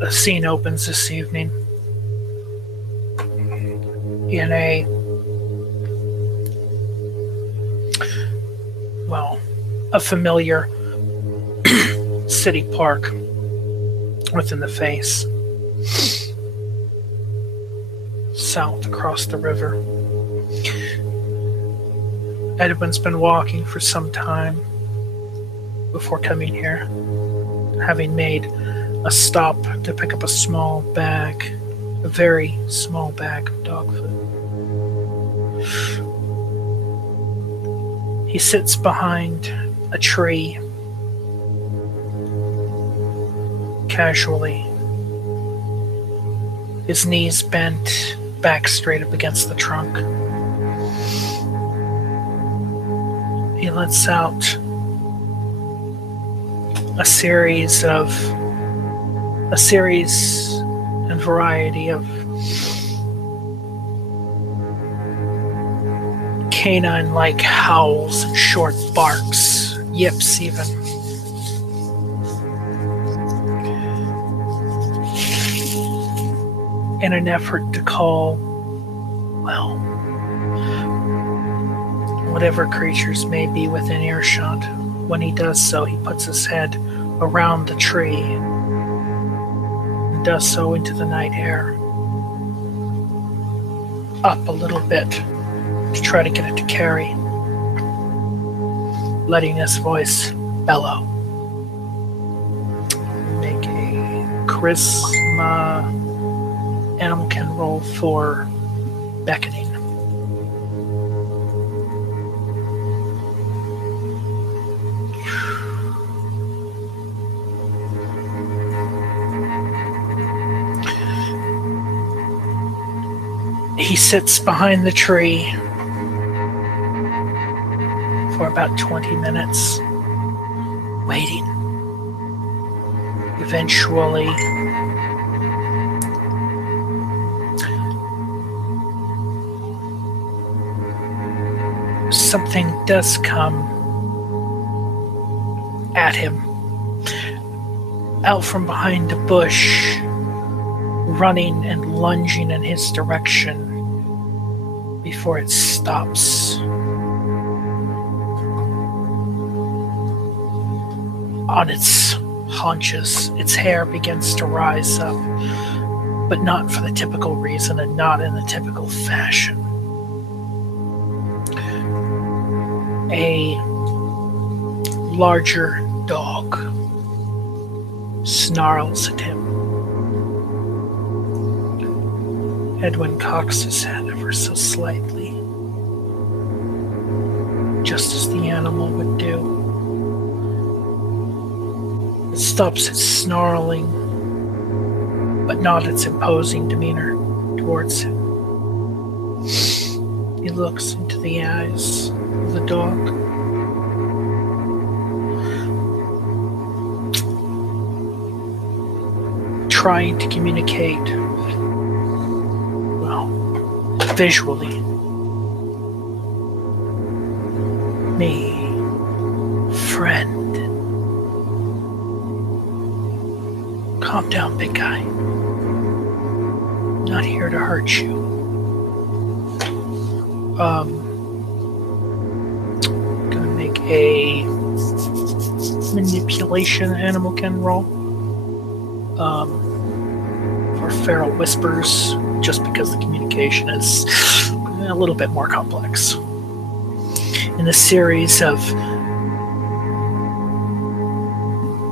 The scene opens this evening in a familiar city park within the face, south across the river. Edwin's been walking for some time before coming here, having made a stop to pick up a small bag, a very small bag of dog food. He sits behind a tree, casually, his knees bent, back straight up against the trunk. He lets out a series and variety of canine-like howls and short barks, yips even. In an effort to call, whatever creatures may be within earshot. When he does so, he puts his head around the tree and does so into the night air, up a little bit to try to get it to carry, letting his voice bellow. Make a charisma animal can roll for beckoning. He sits behind the tree for about 20 minutes, waiting. Eventually, something does come at him, out from behind a bush, running and lunging in his direction before it stops. On its haunches, its hair begins to rise up, but not for the typical reason and not in the typical fashion. A larger dog snarls at him. Edwin cocks his head ever so slightly, just as the animal would do. It stops its snarling, but not its imposing demeanor towards him. He looks into the eyes of the dog. Trying to communicate, visually. Me, friend. Calm down, big guy. I'm not here to hurt you. Gonna make a manipulation animal can roll. For feral whispers, just because the communication is a little bit more complex. In a series of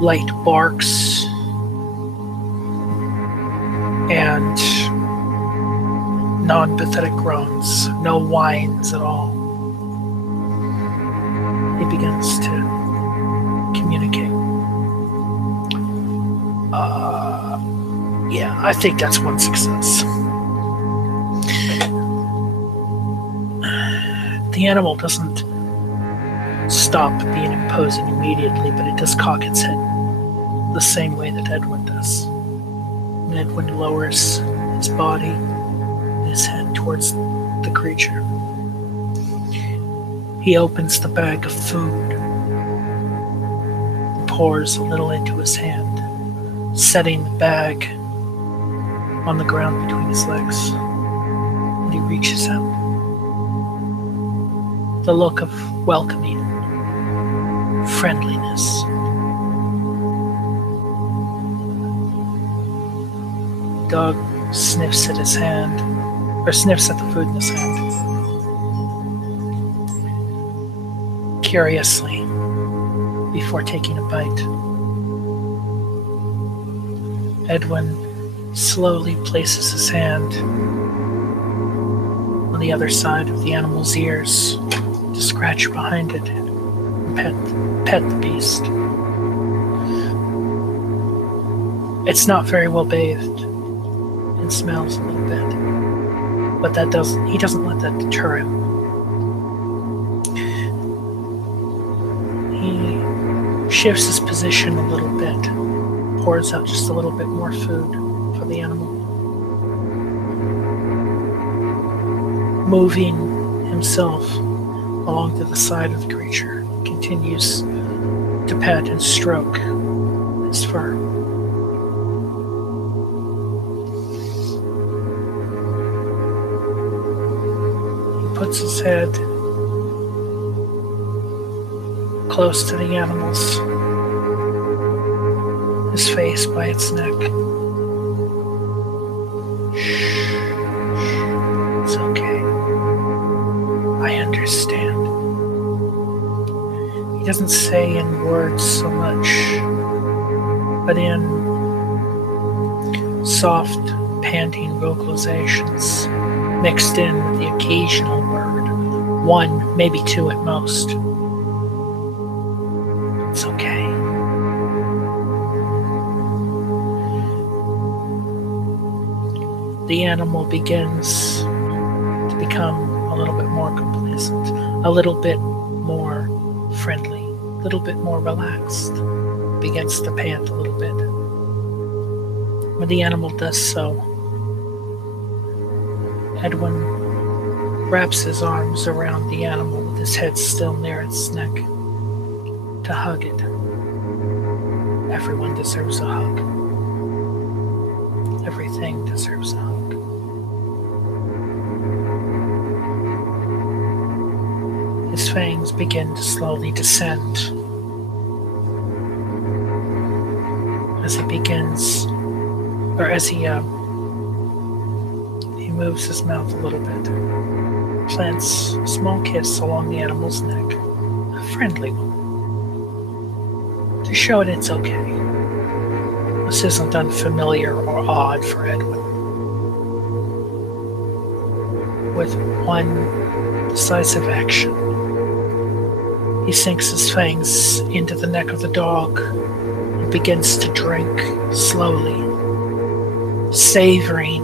light barks and non-pathetic groans, no whines at all, he begins to communicate. I think that's one success. The animal doesn't stop being imposing immediately, but it does cock its head the same way that Edwin does. And Edwin lowers his body and his head towards the creature. He opens the bag of food and pours a little into his hand, setting the bag on the ground between his legs, and he reaches out. The look of welcoming, friendliness. The dog sniffs at his hand, or sniffs at the food in his hand. Curiously, before taking a bite. Edwin slowly places his hand on the other side of the animal's ears to scratch behind it and pet the beast. It's not very well bathed and smells a little bit, but he doesn't let that deter him. He shifts his position a little bit, pours out just a little bit more food for the animal, moving himself along to the side of the creature, continues to pet and stroke his fur. He puts his head close to the animal's, his face by its neck. Shh. It's okay. I understand. He doesn't say in words so much, but in soft, panting vocalizations mixed in with the occasional word, one, maybe two at most. It's okay. The animal begins to become a little bit more complacent, a little bit more friendly, a little bit more relaxed, begins to pant a little bit. When the animal does so, Edwin wraps his arms around the animal with his head still near its neck to hug it. Everyone deserves a hug. Everything deserves a hug. His fangs begin to slowly descend as he begins, or as he moves his mouth a little bit, plants a small kiss along the animal's neck, a friendly one, to show it it's okay. This isn't unfamiliar or odd for Edwin. With one decisive action, he sinks his fangs into the neck of the dog and begins to drink slowly, savoring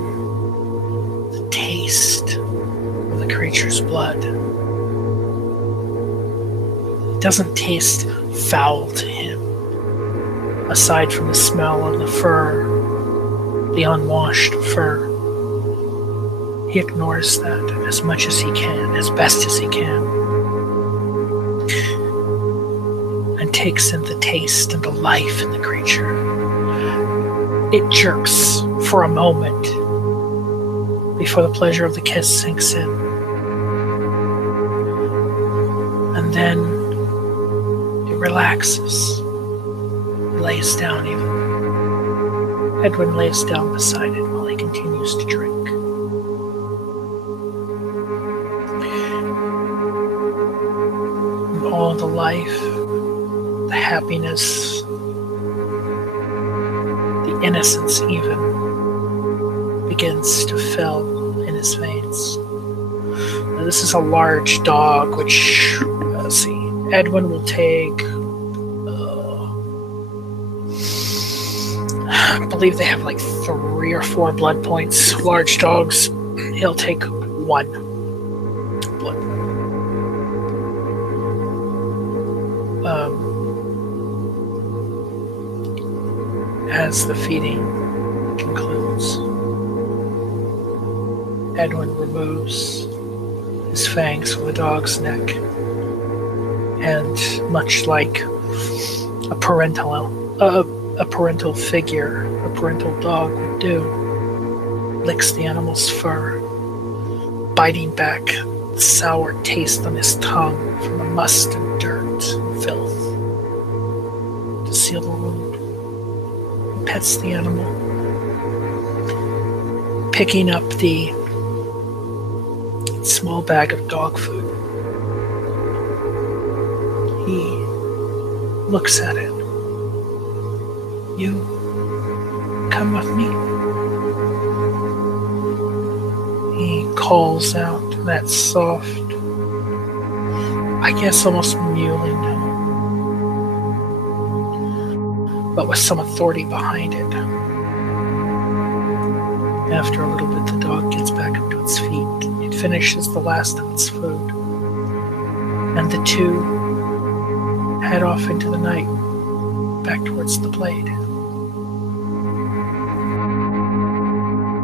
the taste of the creature's blood. It doesn't taste foul to him, aside from the smell of the fur, the unwashed fur. He ignores that as much as he can, as best as he can, and takes in the taste and the life in the creature. It jerks for a moment before the pleasure of the kiss sinks in. And then it relaxes. It lays down even. Edwin lays down beside it while he continues to drink. And all the life, the happiness, the innocence even, begins to fill in his veins. Now, this is a large dog, which, let's see, Edwin will take, I believe they have like 3 or 4 blood points. Large dogs, he'll take 1 blood point. As the feeding concludes, Edwin removes his fangs from the dog's neck, and much like a parental figure, a parental dog would do, licks the animal's fur, biting back the sour taste on his tongue from the must and dirt and filth. To seal the wound, he pets the animal, picking up the small bag of dog food. He looks at it. You come with me? He calls out that soft, I guess almost mewling note, but with some authority behind it. After a little bit, the dog gets back up to its feet. It finishes the last of its food, and the two head off into the night, back towards the blade.